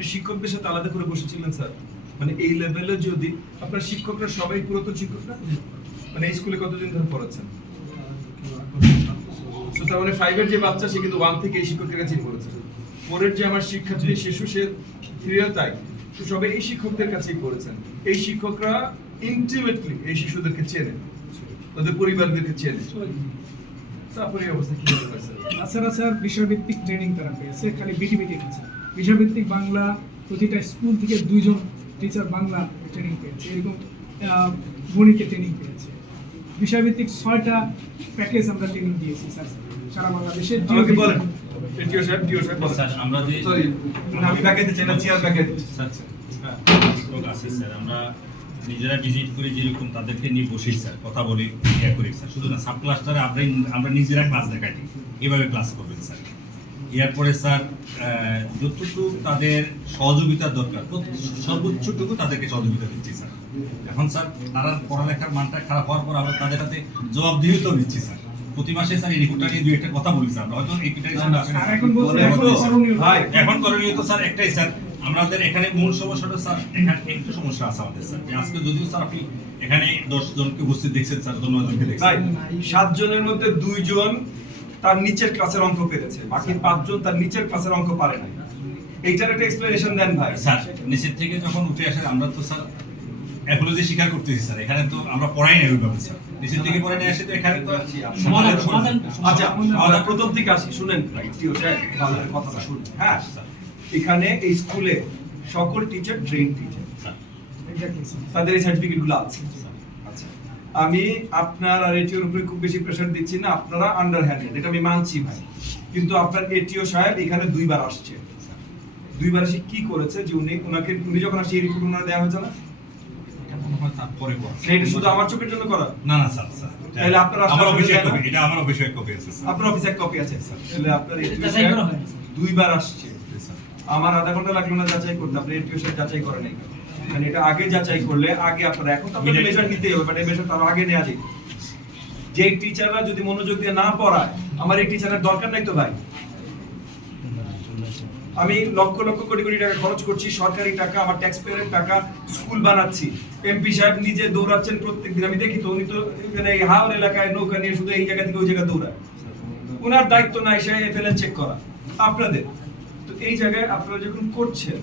আপনি শিক্ষকদের সাথে আলাদা করে বসেছিলেন স্যার? মানে এই লেভেলে যদি আপনার শিক্ষকরা সবাই পুরাতন শিক্ষক না, মানে এই স্কুলে কতদিন ধরে পড়াচ্ছেন? তো তার মানে 5 এর যে বাচ্চা সে কিন্তু 1 থেকে এই শিক্ষকের কাছেই পড়েছে। 4 এর যে আমার শিক্ষার্থী শিশু সে 3 এর তাই, তো সবাই এই শিক্ষকদের কাছেই পড়েছেন। এই শিক্ষকরা ইন্টিমেটলি এই শিশুদেরকে চেনে, তাদের পরিবারদেরকে চেনে। তারপরে এই অবস্থা কি হতে স্যার? তাছাড়া স্যার বিষয়ভিত্তিক ট্রেনিং তারা পেয়েছে, খালি বিটিবিটি আছে বিষয়ভিত্তিক বাংলা প্রতিটা স্কুল থেকে 2 জন টিচার বাংলা ট্রেনিং পেয়েছে, এরকম গণিতে ট্রেনিং পেয়েছে। বিষয়ভিত্তিক 6টা প্যাকেজ আমরা ট্রেনিং দিয়েছি স্যার সারা বাংলাদেশে। আমাকে বলেন টিও সাহেব বলেন স্যার আমরা যে সরি আমি প্যাকেজ চাই না, চেয়ার প্যাকেজ। আচ্ছা হ্যাঁ লোক আছে স্যার, আমরা নিজেরা ভিজিট করি, যেরকম তাদেরকে নিয়ে বসি স্যার, কথা বলি, ইয়ে করি স্যার। শুধু না সাব ক্লাসটারে আমরা নিজেরা ক্লাস দেখাই, এভাবে ক্লাস করবেন স্যার। এরপরে স্যার যতটুকু তাদের সহযোগিতার দরকার সর্বোচ্চটুকু তাদেরকে সহযোগিতা দিচ্ছি স্যার। এখন স্যার তারা পড়ালেখার মানটা খারাপ হওয়ার পর আমরা তাদের হাতে জবাবদিহিতাও দিচ্ছি স্যার। প্রতি মাসে স্যার এই রিপোর্টটা নিয়ে 2-1 কথা বলি স্যার। হয়তো এখন করণীয় তো স্যার একটাই স্যার, আমাদের এখানে মূল সমস্যাটা স্যার এখানে একটু সমস্যা আছে আমাদের স্যার, যে আজকে যদিও স্যার আপনি এখানে 10 জনকে উপস্থিত দেখছেন স্যার, ধন্যবাদ জনকে দেখছেন। 7 জনের মধ্যে 2 জন তার নিচের ক্লাসের অঙ্ক পেরেছে, বাকি 5 জন তার নিচের ক্লাসের অঙ্ক পারে নাই। এইটার একটা এক্সপ্লেনেশন দেন ভাই। স্যার নিচের থেকে যখন উঠে আসে আমরা তো স্যার এগুলো যে স্বীকার করতেছি স্যার, এখানে তো আমরা পড়াই না ওইভাবে স্যার, নিচের থেকে পড়াই নিয়ে আসে তো এখানে তো সমাধান। আচ্ছা আমরা প্রথম থেকে আসি, শুনেন ভাই টিও সাহেব ভালো কথাটা শুনুন। হ্যাঁ এখানে এই স্কুলে সকল টিচার ট্রেন টিচার, তাদের এই সার্টিফিকেটগুলো আছে। আচ্ছা আমি আপনার আর এটিওর উপরে খুব বেশি প্রেসার দিচ্ছি না, আপনারা আন্ডার হ্যান্ডেড, এটা আমি মানছি ভাই। কিন্তু আপনার এটিও সাহেব এখানে 2 বার আসছে, 2 বার এসে কি করেছে যে উনি যখন আসছে এই রিপোর্ট ওনারা দেওয়া হয়েছে না? তারপরে এটা শুধু আমার চোখের জন্য করা না না স্যার স্যার তাহলে আপনার আমার অফিসে কপি, এটা আমার অফিসে কপি আছে স্যার। আপনার অফিসে কপি আছে স্যার, তাহলে আপনার এটিও সাহেব 2 বার আসছে। আমার আধা ঘন্টা লাগলো না যাচাই করতে, আপনি এটিও সাহেব যাচাই করেন নাই। মানে এটা আগে যাচাই করলে আগে আপনারা, এখন তো আপনাদের মেজার নিতেই হবে, বাট এই মেজার তার আগে নেওয়া যায়। যে টিচাররা যদি মনোযোগ দিয়ে না পড়ায়, আমার এই টিচারের দরকার নাই তো ভাই। আমি লক্ষ লক্ষ কোটি কোটি টাকা খরচ করছি, সরকারি টাকা, আমার ট্যাক্স পেয়ারের টাকা, স্কুল বানাচ্ছি। এমপি সাহেব নিজে দৌড়াচ্ছেন প্রত্যেকদিন, আমি দেখি তো উনি তো এই হাওড় এলাকায় নৌকা নিয়ে শুধু এই জায়গা থেকে ওই জায়গা দৌড়ায়। ওনার দায়িত্ব না এসে এফএলএন চেক করা আপনাদের। তো এই জায়গায় আপনারা যখন করছেন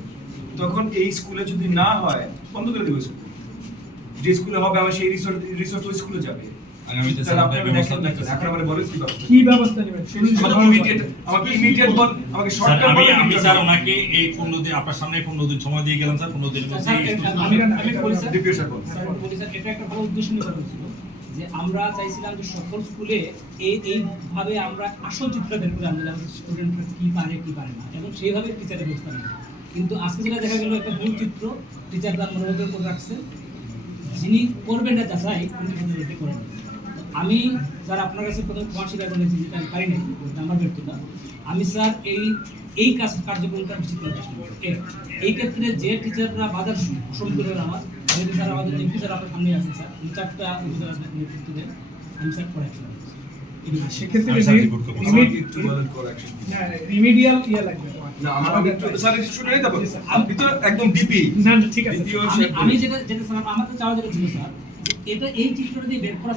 তখন এই স্কুলে যদি না হয় বন্ধ করে দেবো স্কুল। যে স্কুলে হবে আমার সেই রিসোর্স ওই স্কুলে যাবে। আগামীতে স্যার আপনার ব্যবস্থা থাকতেছে। এখন আমাদের বলেন কি ব্যবস্থা নেবেন? আমাকে ইমিডিয়েট বল, আমাকে শর্ট টার্ম বল। আমি স্যার ওনাকে এই 15 দিন আপনার সামনে 15 দিন সময় দিয়ে গেলাম স্যার। 15 দিনের মধ্যে এটা একটা ভালো উদ্দেশ্য নিয়ে করা হয়েছিল যে আমরা চাইছিলাম যে সকল স্কুলে এইভাবে আমরা আসল চিত্র বের করে আনলাম, স্টুডেন্টরা কি পারে কি পারে না, এবং সেইভাবে টিচারের ব্যবস্থা নেই। কিন্তু আজকে যেটা দেখা গেল একটা ভুল চিত্র টিচাররা মনোযোগ করে রাখছে, যিনি করবেন না যাচাই উনি করেন। আমি স্যার আপনার কাছে প্রথমে ক্ষমা স্বীকার করেছি যেটা আমি পারি না, আমার ব্যর্থতা। আমি স্যার এই কার্যক্রমটা নিশ্চিত করার চেষ্টা করি। এই ক্ষেত্রে যে টিচাররা বাধার সম্মুখীন হলেন আমার স্যার, আমাদের এমপি স্যার আপনার সামনে আছেন স্যার, 4টা অফিসার আসবেন নেতৃত্ব দেন, আমি স্যার করে সেক্ষেত্রে রিমিডিয়াল ইয়া লাগবে না, আমাদের স্যার শুনে নিতে পারবো। আপনি তো একদম ডিপি না ঠিক আছে। আমি যেটা স্যার আমাদের চাওয়া যেটা ছিল স্যার, এটা এই চিত্রটা দিয়ে বের করা